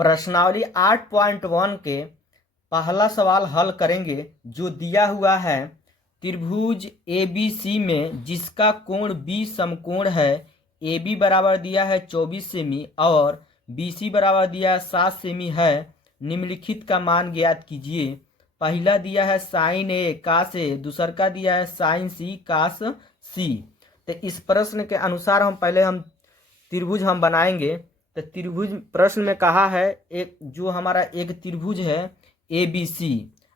प्रश्नावली 8.1 के पहला सवाल हल करेंगे, जो दिया हुआ है त्रिभुज ABC में जिसका कोण B समकोण है। AB बराबर दिया है 24 सेमी और BC बराबर दिया है 7 सेमी है। निम्नलिखित का मान ज्ञात कीजिए। पहला दिया है साइन A कास A, दूसर का दिया है साइन C कास C। तो इस प्रश्न के अनुसार हम त्रिभुज बनाएंगे। तो त्रिभुज प्रश्न में कहा है एक जो हमारा एक त्रिभुज है ABC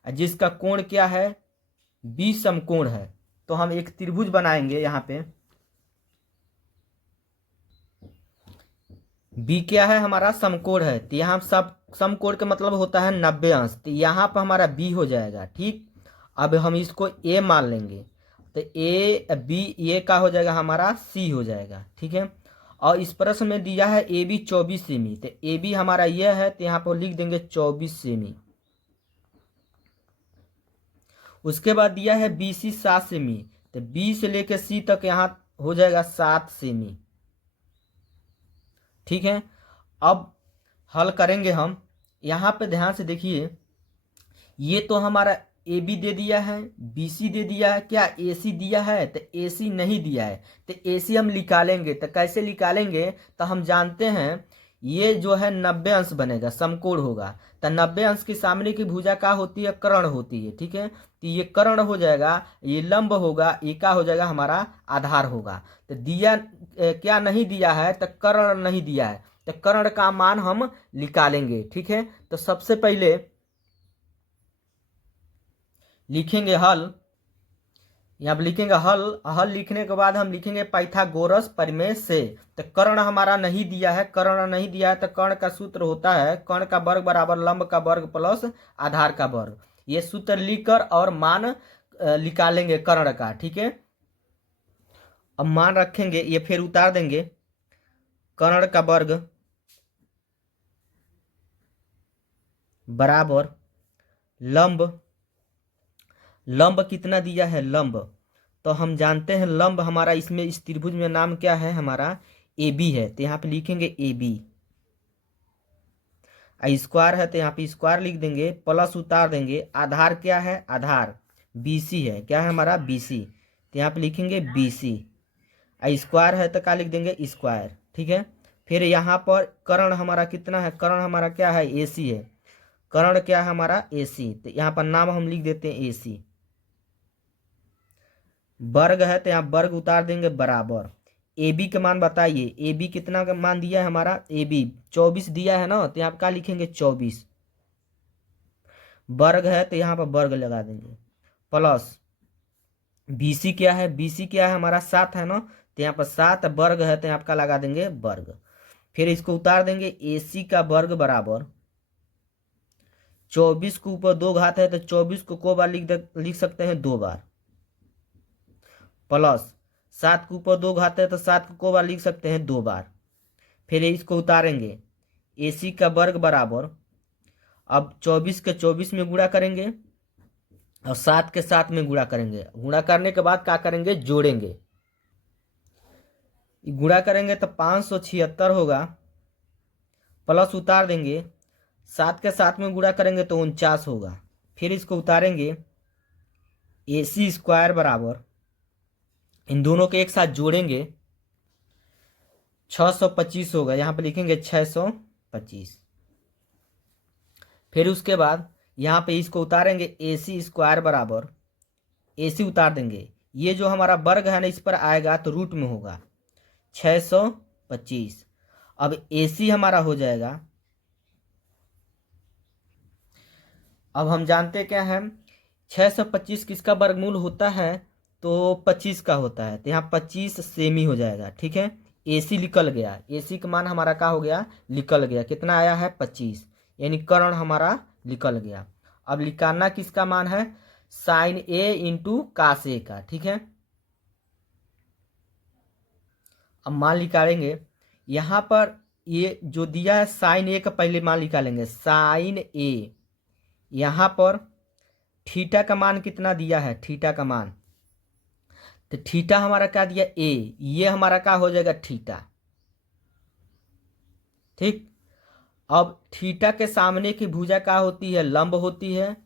जिसका कोण क्या है B समकोण है। तो हम एक त्रिभुज बनाएंगे। यहाँ पे B क्या है हमारा समकोण है, तो यहाँ सब समकोण का मतलब होता है 90 अंश। तो यहाँ पर हमारा B हो जाएगा। ठीक, अब हम इसको A मान लेंगे तो A B ये का हो जाएगा हमारा C हो जाएगा। ठीक है, और इस प्रश्न में दिया है AB 24 सेमी, तो AB हमारा यह है तो यहाँ पर लिख देंगे 24 सेमी। उसके बाद दिया है BC 7 सेमी, तो B से लेकर C तक यहाँ हो जाएगा 7 सेमी। ठीक है, अब हल करेंगे हम। यहाँ पे ध्यान से देखिए, ये तो हमारा AB दे दिया है, BC दे दिया है, क्या AC दिया है? तो AC नहीं दिया है। तो AC हम निकालेंगे, तो कैसे निकालेंगे? तो हम जानते हैं ये जो है 90 अंश बनेगा, समकोण होगा। तो 90 अंश के सामने की भुजा का होती है कर्ण होती है। ठीक है, तो ये कर्ण हो जाएगा, ये लंब होगा, ये का हो जाएगा हमारा आधार होगा। तो दिया क्या नहीं दिया है? तो कर्ण नहीं दिया है, तो कर्ण का मान हम निकालेंगे। ठीक है, तो सबसे पहले लिखेंगे हल। यहाँ पर लिखेंगे हल। हल लिखने के बाद हम लिखेंगे पाइथागोरस प्रमेय से। तो कर्ण हमारा नहीं दिया है, कर्ण नहीं दिया है, तो कर्ण का सूत्र होता है कर्ण का वर्ग बराबर लंब का वर्ग प्लस आधार का वर्ग। ये सूत्र लिखकर और मान निकालेंगे कर्ण का। ठीक है, अब मान रखेंगे, ये फिर उतार देंगे। कर्ण का वर्ग बराबर लंब कितना दिया है लंब, तो हम जानते हैं लंब हमारा इसमें इस त्रिभुज में नाम क्या है हमारा AB है। तो यहाँ पे लिखेंगे AB। स्क्वायर है तो यहाँ पे स्क्वायर लिख देंगे, प्लस उतार देंगे। आधार क्या है? आधार BC है। क्या है हमारा? BC। तो यहाँ पे लिखेंगे BC। स्क्वायर है तो क्या लिख देंगे? स्क्वायर। ठीक है, फिर यहाँ पर कर्ण हमारा कितना है? कर्ण हमारा क्या है? AC है। कर्ण क्या है हमारा? AC। तो यहाँ पर नाम हम लिख देते हैं AC। वर्ग है तो यहाँ वर्ग उतार देंगे बराबर। AB का मान बताइए, AB कितना का मान दिया है हमारा? AB 24 दिया है ना, तो यहाँ पर क्या लिखेंगे? 24। वर्ग है तो यहाँ पर वर्ग लगा देंगे, प्लस BC क्या है? BC क्या है हमारा? 7 है ना, तो यहाँ पर 7 वर्ग है तो यहाँ पर क्या लगा देंगे? वर्ग। फिर इसको उतार देंगे। AC का वर्ग बराबर 24 को ऊपर 2 घात है तो 24 को बार लिख सकते हैं? 2 बार, प्लस 7 के ऊपर 2 घात है तो 7 को बार लिख सकते हैं? 2 बार। फिर इसको उतारेंगे। AC का वर्ग बराबर, अब 24 के 24 में गुणा करेंगे और 7 के 7 में गुणा करेंगे। गुणा करने के बाद क्या करेंगे? जोड़ेंगे। गुणा करेंगे तो 576 होगा, प्लस उतार देंगे। 7 के 7 में गुणा करेंगे तो 49 होगा। फिर इसको उतारेंगे। AC स्क्वायर बराबर, इन दोनों के एक साथ जोड़ेंगे, 625 होगा। यहाँ पे लिखेंगे 625। फिर उसके बाद यहाँ पे इसको उतारेंगे। AC स्क्वायर बराबर, AC उतार देंगे, ये जो हमारा वर्ग है ना इस पर आएगा तो रूट में होगा 625। अब AC हमारा हो जाएगा, अब हम जानते क्या है 625 किसका वर्गमूल होता है? तो 25 का होता है। तो यहाँ 25 सेमी हो जाएगा। ठीक है, AC निकल गया। AC का मान हमारा क्या हो गया? निकल गया। कितना आया है? 25, यानी कर्ण हमारा निकल गया। अब निकालना किसका मान है? Sine A into cos A का। ठीक है, अब मान निकालेंगे। यहाँ पर ये जो दिया है साइन A का पहले मान निकालेंगे। साइन A, यहाँ पर थीटा का मान कितना दिया है? थीटा का मान, तो थीटा हमारा क्या दिया? A। ये हमारा क्या हो जाएगा? थीटा। ठीक, अब थीटा के सामने की भुजा क्या होती है, लंब होती है।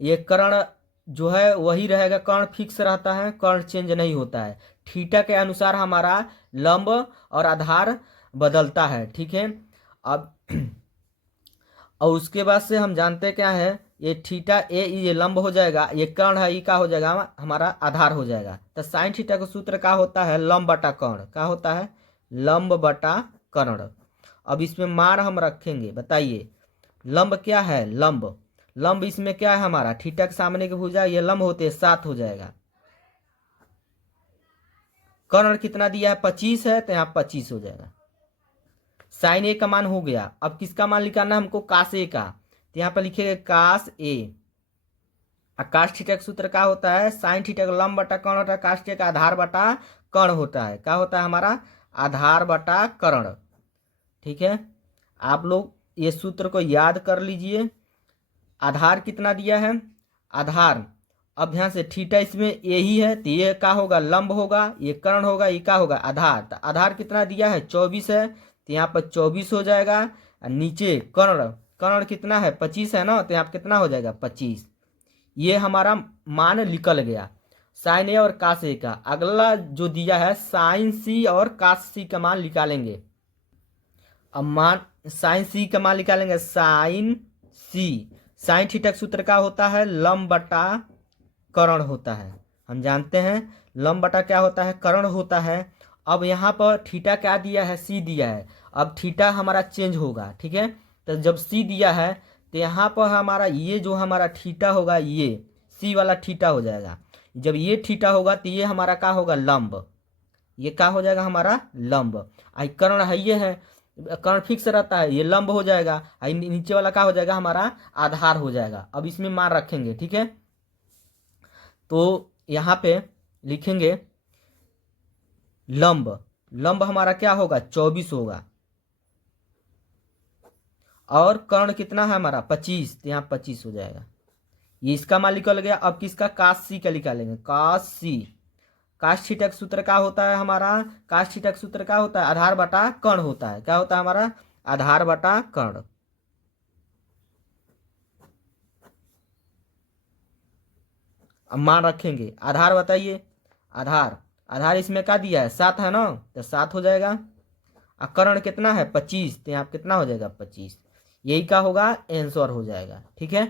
ये कर्ण जो है वही रहेगा, कर्ण फिक्स रहता है, कर्ण चेंज नहीं होता है। थीटा के अनुसार हमारा लंब और आधार बदलता है, ठीक है। अब और उसके बाद से हम जानते क्या है, ये थीटा ए ये लंब हो जाएगा, ये कर्ण है, ये क्या हो जाएगा, हमारा आधार हो जाएगा। तो साइन थीटा का सूत्र क्या होता है, लंब बटा कर्ण, क्या होता है, लंब बटा कर्ण। अब इसमें मान हम रखेंगे, बताइए लंब क्या है, लंब लंब इसमें क्या है हमारा, थीटा के सामने की भुजा ये लंब होते हैं, 7 हो जाएगा। कर्ण कितना दिया है, 25 है, तो यहाँ 25 हो जाएगा। साइन ए का मान हो गया। अब किसका मान निकालना है हमको, कास ए का। तो यहाँ पर लिखेंगे कास ए। कास थीटा का सूत्र क्या होता है, साइन थीटा का लंब बटा कर्ण होता है, कास थीटा का आधार बटा कर्ण होता है। क्या होता है हमारा, आधार बटा कर्ण, ठीक है। आप लोग ये सूत्र को याद कर लीजिए। आधार कितना दिया है, आधार, अब ध्यान से थीटा इसमें यही है, तो ये क्या होगा, लंब होगा, ये कर्ण होगा, ये क्या होगा, आधार। तो आधार कितना दिया है, 24 है, तो यहाँ पर 24 हो जाएगा। और नीचे कर्ण, कर्ण कितना है, 25 है ना, तो यहाँ पर कितना हो जाएगा, 25। ये हमारा मान निकल गया, साइन ए और कास ए का। अगला जो दिया है साइन सी और कास सी का मान निकालेंगे। अब मान साइन सी का मान निकालेंगे, साइन सी, साइन थीटा का सूत्र क्या होता है, लंब बटा कर्ण होता है। हम जानते हैं लंब बटा क्या होता है, कर्ण होता है। अब यहाँ पर थीटा क्या दिया है, सी दिया है। अब थीटा हमारा चेंज होगा, ठीक है। तो जब सी दिया है तो यहाँ पर हमारा ये जो हमारा थीटा होगा, ये सी वाला थीटा हो जाएगा। जब ये थीटा होगा तो ये हमारा क्या होगा, लंब, ये क्या हो जाएगा हमारा, लंब। आई कर्ण है, ये है, कर्ण फिक्स रहता है, ये लंब हो जाएगा। आई नीचे वाला क्या हो जाएगा, हमारा आधार हो जाएगा। अब इसमें मान रखेंगे, ठीक है। तो यहाँ पे लिखेंगे लंब, लंब हमारा क्या होगा, 24 होगा। और कर्ण कितना है हमारा, 25, तो यहाँ 25 हो जाएगा। ये इसका मान निकल गया। अब किसका, कास सी का निकालेंगे, कास सी। कास थीटा का सूत्र क्या होता है हमारा, कास थीटा का सूत्र क्या होता है, आधार बटा कर्ण होता है। क्या होता है हमारा, आधार बटा कर्ण। अब मान रखेंगे, आधार बताइए, आधार, आधार इसमें क्या दिया है, 7 है ना, तो 7 हो जाएगा। और कर्ण कितना है, 25, तो यहाँ कितना हो जाएगा, 25। यही क्या होगा, आंसर हो जाएगा, ठीक है।